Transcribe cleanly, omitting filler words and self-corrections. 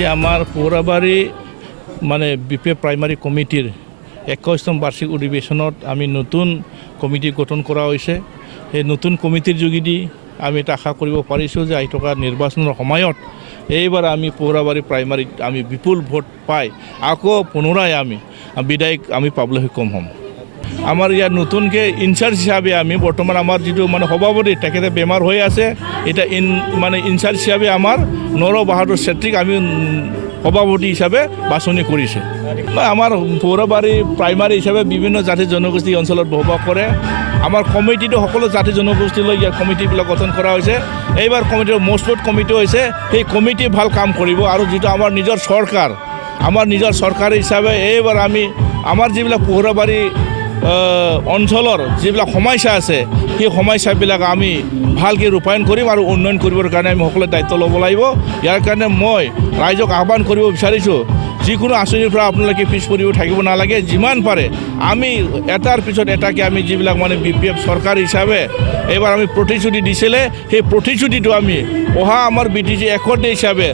আজি আমাৰ পৌৰাবাৰী মানে বিপে প্ৰাইমাৰী কমিটিৰ 21তম বাৰ্ষিক অধিৱেশনত আমি নতুন কমিটি গঠন কৰা হৈছে। এই নতুন কমিটিৰ যোগেদি আমি এটা আশা কৰিব পাৰিছোঁ যে আহি থকা নিৰ্বাচনৰ সময়ত এইবাৰ আমি পৌৰাবাৰী প্ৰাইমাৰীত আমি বিপুল ভোট পাই আকৌ পুনৰাই আমি বিধায়ক আমি পাবলৈ সক্ষম হ'ম। আমাৰ ইয়াত নতুনকৈ ইনচাৰ্জ হিচাপে আমি বৰ্তমান আমাৰ যিটো মানে সভাপতি তেখেতে বেমাৰ হৈ আছে, এতিয়া ইনচাৰ্জ হিচাপে আমাৰ নৰ বাহাদুৰ চেত্ৰীক আমি সভাপতি হিচাপে বাছনি কৰিছে। আমাৰ পৌৰাবাৰী প্ৰাইমাৰী হিচাপে বিভিন্ন জাতি জনগোষ্ঠী অঞ্চলত বসবাস কৰে। আমাৰ কমিটিটো সকলো জাতি জনগোষ্ঠীলৈ ইয়াৰ কমিটিবিলাক গঠন কৰা হৈছে। এইবাৰ কমিটিৰ মজবুত কমিটি হৈছে, সেই কমিটি ভাল কাম কৰিব আৰু যিটো আমাৰ নিজৰ চৰকাৰ হিচাপে এইবাৰ আমি আমাৰ যিবিলাক পৌৰাবাৰী অঞ্চলৰ যিবিলাক সমস্যা আছে সেই সমস্যাবিলাক আমি ভালকৈ ৰূপায়ণ কৰিম আৰু উন্নয়ন কৰিবৰ কাৰণে আমি সকলোৱে দায়িত্ব ল'ব লাগিব। ইয়াৰ কাৰণে মই ৰাইজক আহ্বান কৰিব বিচাৰিছোঁ, যিকোনো আঁচনিৰ পৰা আপোনালোকে পিছ পৰিব থাকিব নালাগে। যিমান পাৰে আমি এটাৰ পিছত এটাকৈ আমি যিবিলাক মানে BPF চৰকাৰ হিচাপে এইবাৰ আমি প্ৰতিশ্ৰুতি দিছিলে, সেই প্ৰতিশ্ৰুতিটো আমি অহা আমাৰ BTG 61 হিচাপে